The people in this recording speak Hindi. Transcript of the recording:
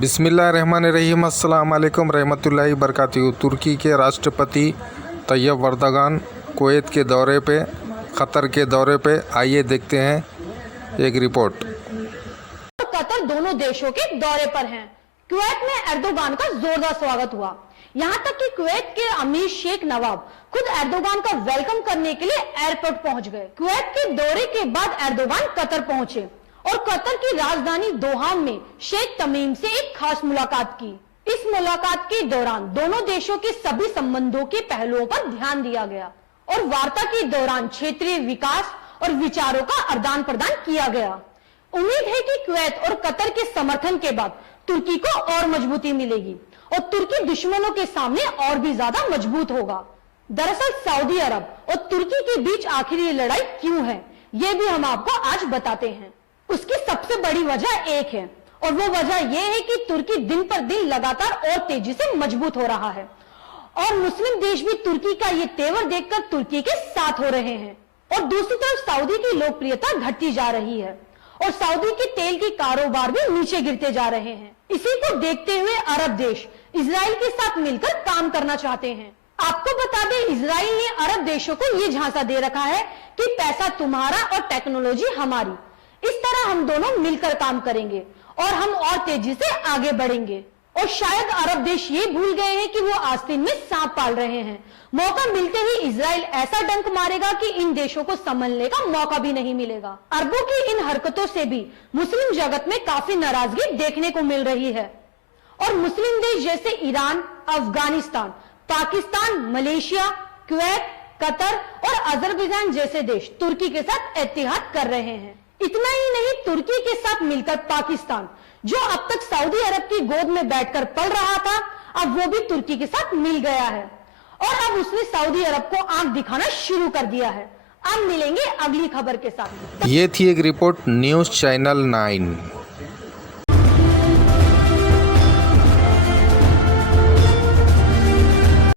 बिस्मिल्लाहिर्रहमानिर्रहीम अस्सलाम वालेकुम रहमतुल्लाहि बरकातहू। तुर्की के राष्ट्रपति तैयब एर्दोगान कुवैत के दौरे पे, कतर के दौरे पे, आइए देखते हैं एक रिपोर्ट। कतर दोनों देशों के दौरे पर हैं। कुवैत में एर्दोगान का जोरदार स्वागत हुआ। यहां तक कि कुवैत के अमीर शेख नवाब खुद एर्दोगान का वेलकम करने के लिए एयरपोर्ट पहुंच गए। कुवैत के दौरे के बाद एर्दोगान कतर पहुंचे और कतर की राजधानी दोहा में शेख तमीम से एक खास मुलाकात की। इस मुलाकात के दौरान दोनों देशों के सभी संबंधों के पहलुओं पर ध्यान दिया गया और वार्ता के दौरान क्षेत्रीय विकास और विचारों का आदान प्रदान किया गया। उम्मीद है कि कुवैत और कतर के समर्थन के बाद तुर्की को और मजबूती मिलेगी और तुर्की दुश्मनों के सामने और भी ज्यादा मजबूत होगा। दरअसल सऊदी अरब और तुर्की के बीच आखिर ये लड़ाई क्यों है, ये भी हम आपको आज बताते हैं। उसकी सबसे बड़ी वजह एक है और वो वजह यह है कि तुर्की दिन पर दिन लगातार और तेजी से मजबूत हो रहा है और मुस्लिम देश भी तुर्की का ये तेवर देखकर तुर्की के साथ हो रहे हैं। और दूसरी तरफ सऊदी की लोकप्रियता घटती जा रही है और सऊदी के तेल के कारोबार भी नीचे गिरते जा रहे हैं। इसी को देखते हुए अरब देश इजराइल के साथ मिलकर काम करना चाहते हैं। आपको बता दें, इजराइल ने अरब देशों को ये झांसा दे रखा है कि पैसा तुम्हारा और टेक्नोलॉजी हमारी, इस तरह हम दोनों मिलकर काम करेंगे और हम और तेजी से आगे बढ़ेंगे। और शायद अरब देश ये भूल गए हैं कि वो आस्तीन में सांप पाल रहे हैं। मौका मिलते ही इजराइल ऐसा डंक मारेगा कि इन देशों को संभलने का मौका भी नहीं मिलेगा। अरबों की इन हरकतों से भी मुस्लिम जगत में काफी नाराजगी देखने को मिल रही है और मुस्लिम देश जैसे Iran, Afghanistan, Pakistan, Malaysia, Kuwait, Qatar और अजरबैजान जैसे देश तुर्की के साथ इत्तेहाद कर रहे हैं। इतना ही नहीं, तुर्की के साथ मिलकर पाकिस्तान, जो अब तक सऊदी अरब की गोद में बैठकर पल रहा था, अब वो भी तुर्की के साथ मिल गया है और अब उसने सऊदी अरब को आंख दिखाना शुरू कर दिया है। अब मिलेंगे अगली खबर के साथ। ये थी एक रिपोर्ट न्यूज़ चैनल 9।